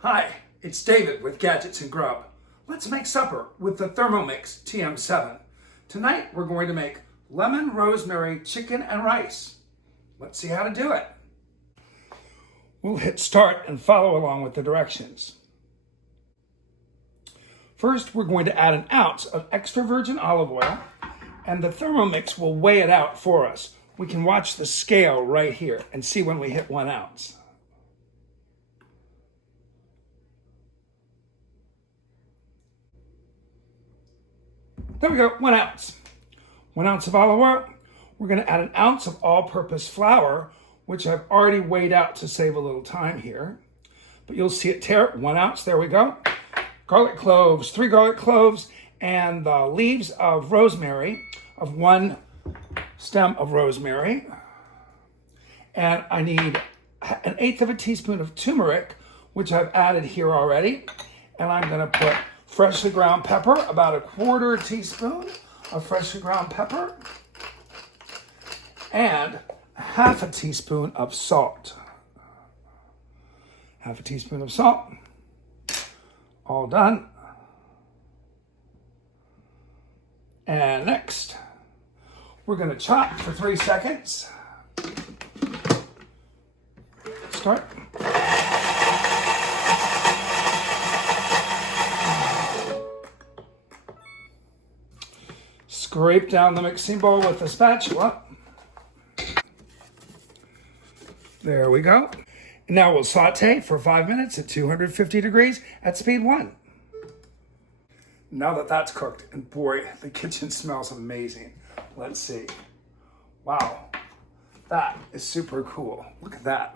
Hi, it's David with Gadgets Grub. Let's make supper with the Thermomix TM7. Tonight we're going to make lemon rosemary chicken and rice. Let's see how to do it. We'll hit start and follow along with the directions. First, we're going to add an ounce of extra virgin olive oil, and the Thermomix will weigh it out for us. We can watch the scale right here and see when we hit 1 ounce. There we go, 1 ounce. 1 ounce of olive oil. We're going to add an ounce of all-purpose flour, which I've already weighed out to save a little time here. But you'll see it tear, 1 ounce, there we go. Garlic cloves, 3 garlic cloves, and the leaves of rosemary, of 1 stem of rosemary. And I need 1/8 teaspoon of turmeric, which I've added here already. And I'm going to put freshly ground pepper, about 1/4 teaspoon of freshly ground pepper, and 1/2 teaspoon of salt. 1/2 teaspoon of salt. All done. And next, we're going to chop for 3 seconds. Start. Scrape down the mixing bowl with a spatula. There we go. Now we'll saute for 5 minutes at 250 degrees at speed 1. Now that that's cooked, and boy, the kitchen smells amazing. Let's see. Wow, that is super cool. Look at that.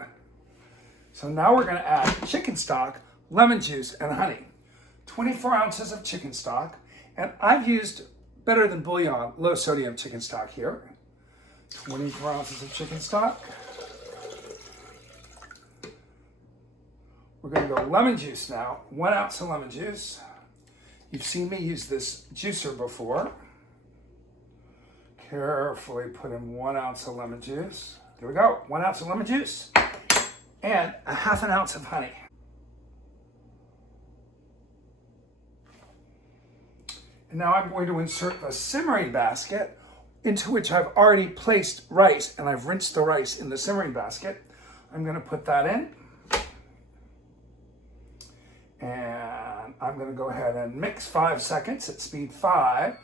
So now we're gonna add chicken stock, lemon juice, and honey. 24 ounces of chicken stock, and I've used better than bouillon, low sodium chicken stock here. 24 ounces of chicken stock. We're going to go lemon juice now. 1 ounce of lemon juice. You've seen me use this juicer before. Carefully put in 1 ounce of lemon juice. There we go, 1 ounce of lemon juice. And 1/2 ounce of honey. And now I'm going to insert the simmering basket into which I've already placed rice, and I've rinsed the rice in the simmering basket. I'm going to put that in. And I'm going to go ahead and mix 5 seconds at speed 5.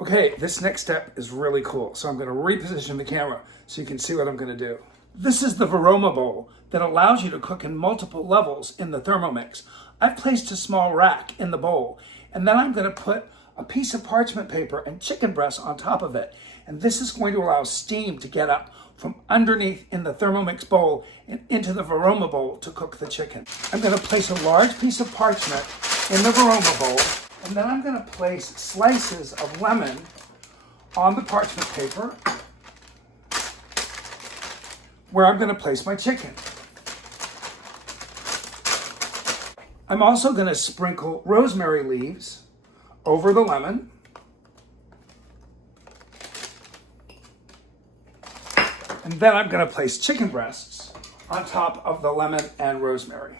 Okay, this next step is really cool. So I'm going to reposition the camera so you can see what I'm going to do. This is the Varoma bowl that allows you to cook in multiple levels in the Thermomix. I've placed a small rack in the bowl, and then I'm going to put a piece of parchment paper and chicken breast on top of it. And this is going to allow steam to get up from underneath in the Thermomix bowl and into the Varoma bowl to cook the chicken. I'm going to place a large piece of parchment in the Varoma bowl, and then I'm going to place slices of lemon on the parchment paper where I'm going to place my chicken. I'm also going to sprinkle rosemary leaves over the lemon. And then I'm going to place chicken breasts on top of the lemon and rosemary.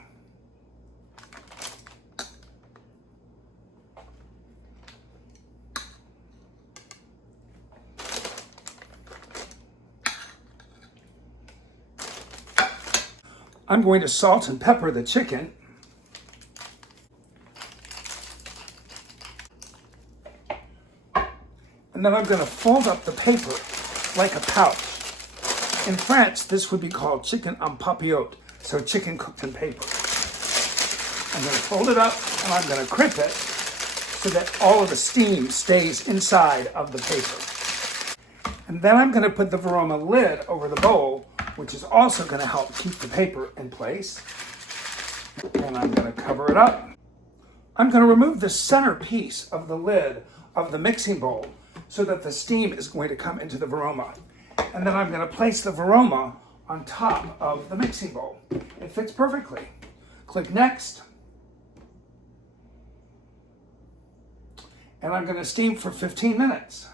I'm going to salt and pepper the chicken. And then I'm going to fold up the paper like a pouch. In France, this would be called chicken en papillote, so chicken cooked in paper. I'm going to fold it up, and I'm going to crimp it so that all of the steam stays inside of the paper. And then I'm going to put the Varoma lid over the bowl, which is also going to help keep the paper in place. And I'm going to cover it up. I'm going to remove the center piece of the lid of the mixing bowl so that the steam is going to come into the Varoma. And then I'm going to place the Varoma on top of the mixing bowl. It fits perfectly. Click Next. And I'm going to steam for 15 minutes.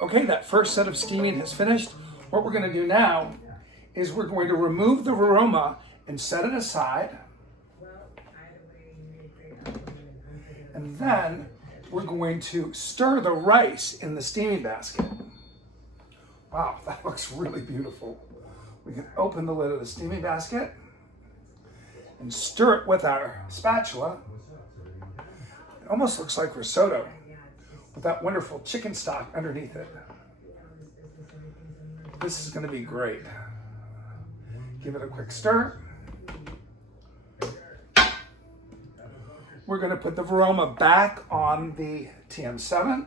Okay, that first set of steaming has finished. What we're going to do now is we're going to remove the Varoma and set it aside. And then we're going to stir the rice in the steaming basket. Wow, that looks really beautiful. We can open the lid of the steaming basket and stir it with our spatula. It almost looks like risotto with that wonderful chicken stock underneath it. This is going to be great. Give it a quick stir. We're going to put the Varoma back on the TM7.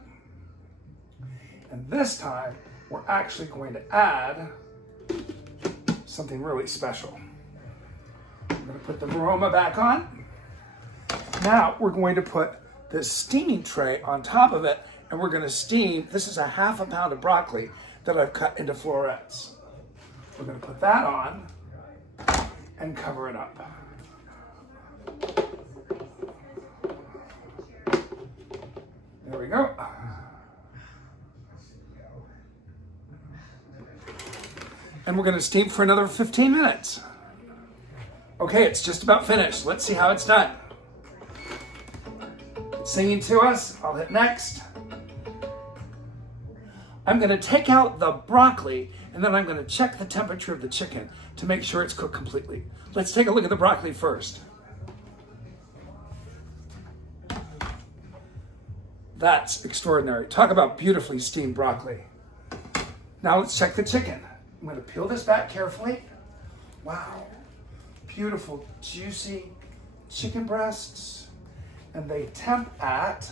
And this time, we're actually going to add something really special. We're going to put the Varoma back on. Now, we're going to put this steaming tray on top of it, and we're going to steam. This is a half a pound of broccoli that I've cut into florets. We're going to put that on and cover it up. There we go. And we're going to steam for another 15 minutes. Okay, it's just about finished. Let's see how it's done. It's singing to us. I'll hit next. I'm going to take out the broccoli, and then I'm going to check the temperature of the chicken to make sure it's cooked completely. Let's take a look at the broccoli first. That's extraordinary. Talk about beautifully steamed broccoli. Now let's check the chicken. I'm going to peel this back carefully. Wow. Beautiful, juicy chicken breasts. And they temp at,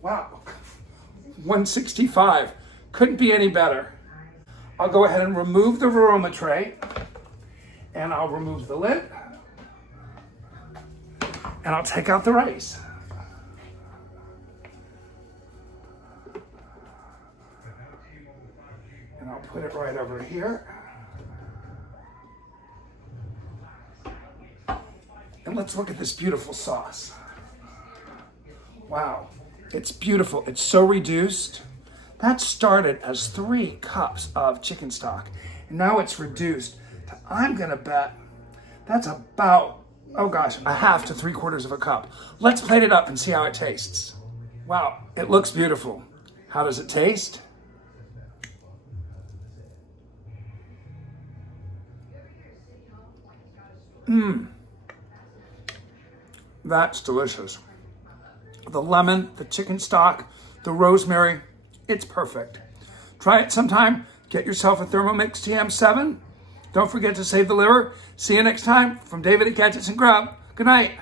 wow, 165. Couldn't be any better. I'll go ahead and remove the Varoma tray. And I'll remove the lid. And I'll take out the rice. And I'll put it right over here. And let's look at this beautiful sauce. Wow, it's beautiful. It's so reduced. That started as 3 cups of chicken stock. And now it's reduced to, I'm gonna bet, that's about, oh gosh, a half to 3/4 of a cup. Let's plate it up and see how it tastes. Wow, it looks beautiful. How does it taste? That's delicious. The lemon, the chicken stock, the rosemary, it's perfect. Try it sometime. Get yourself a Thermomix TM7. Don't forget to save the liver. See you next time. From David at Gadgets and Grub. Good night.